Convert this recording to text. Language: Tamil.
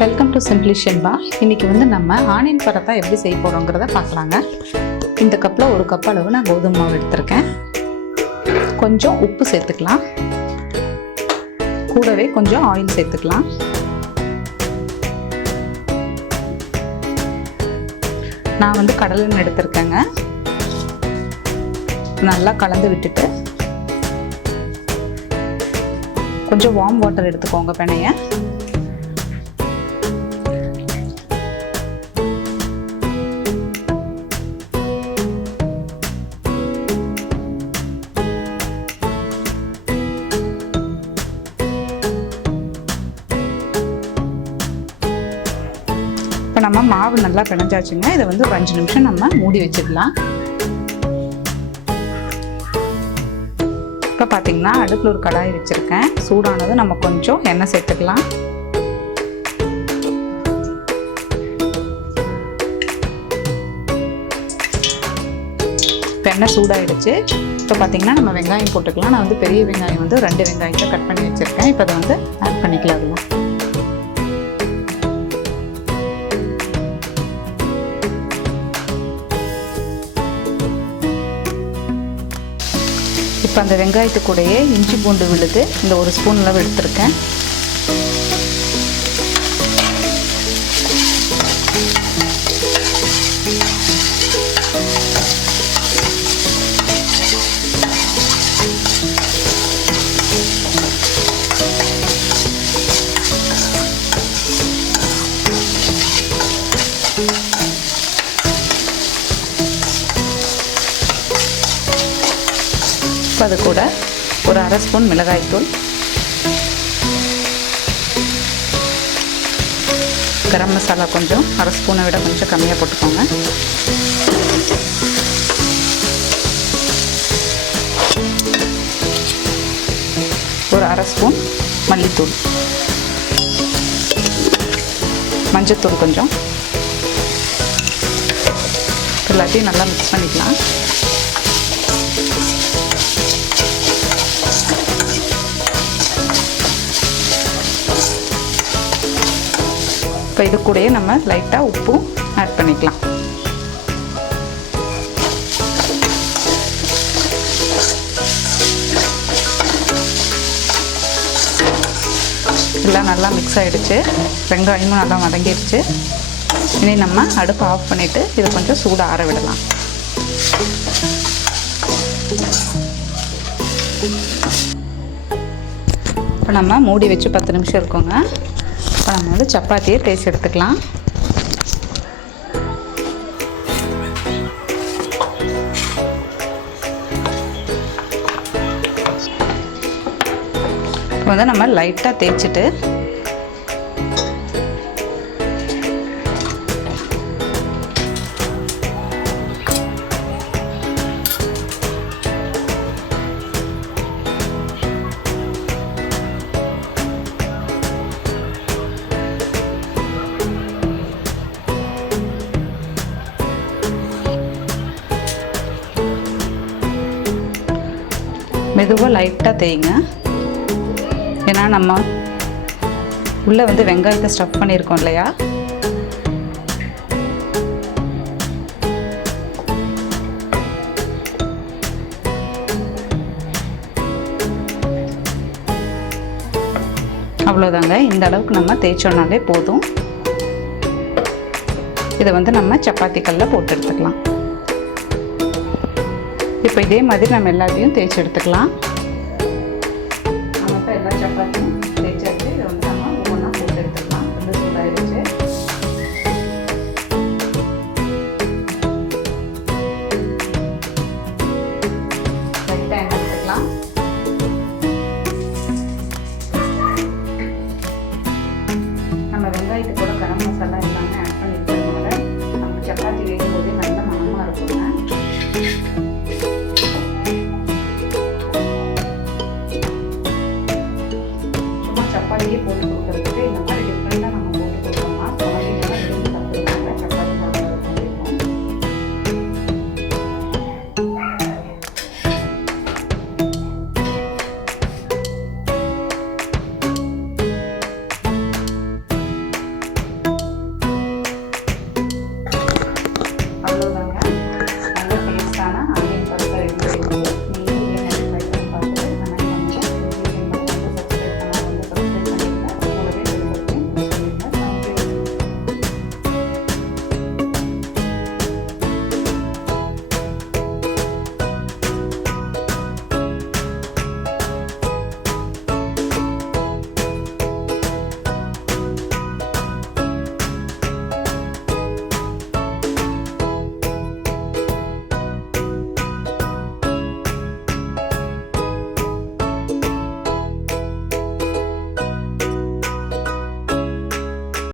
Welcome to simply Shenba. இன்றைக்கி நம்ம ஆனியன் பராத்தா எப்படி செய்ய போகிறோங்கிறத பார்க்கலாங்க. இந்த கப்பில் 1 கப் அளவு நான் கோதுமை மாவு எடுத்திருக்கேன். கொஞ்சம் உப்பு சேர்த்துக்கலாம், கூடவே கொஞ்சம் ஆயில் சேர்த்துக்கலாம். நான் கடலெண்ணெய் எடுத்திருக்கேங்க. நல்லா கலந்து விட்டுட்டு கொஞ்சம் வார்ம் வாட்டர் எடுத்துக்கோங்க பெனையை. இப்போ நம்ம மாவு நல்லா பிணைஞ்சாச்சுங்க. இதை ஒரு 5 நிமிஷம் நம்ம மூடி வச்சிடலாம். இப்போ பார்த்தீங்கன்னா அடுப்பில் ஒரு கடாய் வச்சுருக்கேன். சூடானது நம்ம கொஞ்சம் எண்ணெய் சேர்த்துக்கலாம். இப்போ எண்ணெய் சூடாகிடுச்சு. இப்போ பார்த்தீங்கன்னா நம்ம வெங்காயம் போட்டுக்கலாம். நான் பெரிய வெங்காயம் 2 வெங்காயத்தை கட் பண்ணி வச்சுருக்கேன். இப்போ அதை ஆட் பண்ணிக்கலாம். அதெல்லாம் இப்போ அந்த வெங்காயத்து கூடயே இஞ்சி பூண்டு விழுது இந்த 1 ஸ்பூன் அளவு எடுத்திருக்கேன். அது கூட ஒரு 1/2 ஸ்பூன் மிளகாய்த்தூள், கரம் மசாலா கொஞ்சம் 1/2 ஸ்பூனை விட கொஞ்சம் கம்மியாக போட்டுக்கோங்க. ஒரு 1/2 ஸ்பூன் மல்லித்தூள், மஞ்சத்தூள் கொஞ்சம். எல்லாத்தையும் நல்லா மிக்ஸ் பண்ணிக்கலாம். இப்போ இது கூடயே நம்ம லைட்டாக உப்பும் ஆட் பண்ணிக்கலாம். எல்லாம் நல்லா மிக்ஸ் ஆகிடுச்சு. வெங்காயமும் நல்லா வதங்கிடுச்சு. இனி நம்ம அடுப்பை ஆஃப் பண்ணிவிட்டு இதை கொஞ்சம் சூடாக ஆற விடலாம். இப்போ நம்ம மூடி வச்சு 10 நிமிஷம் இருக்கோங்க. இப்போ நம்ம சப்பாத்தியை தேய்ச்சி எடுத்துக்கலாம். இப்போ நம்ம லைட்டாக தேய்ச்சிட்டு மெதுவாக லைட்டாக தேய்ங்க. ஏன்னா நம்ம உள்ளே வெங்காயத்தை ஸ்டஃப் பண்ணியிருக்கோம் இல்லையா, அவ்வளோதாங்க. இந்த அளவுக்கு நம்ம தேய்ச்சோன்னாலே போதும். இதை நம்ம சப்பாத்தி கல்லில் போட்டு எடுத்துக்கலாம். இப்போ இதே மாதிரி நம்ம எல்லாத்தையும் தேய்ச்சி எடுத்துக்கலாம்.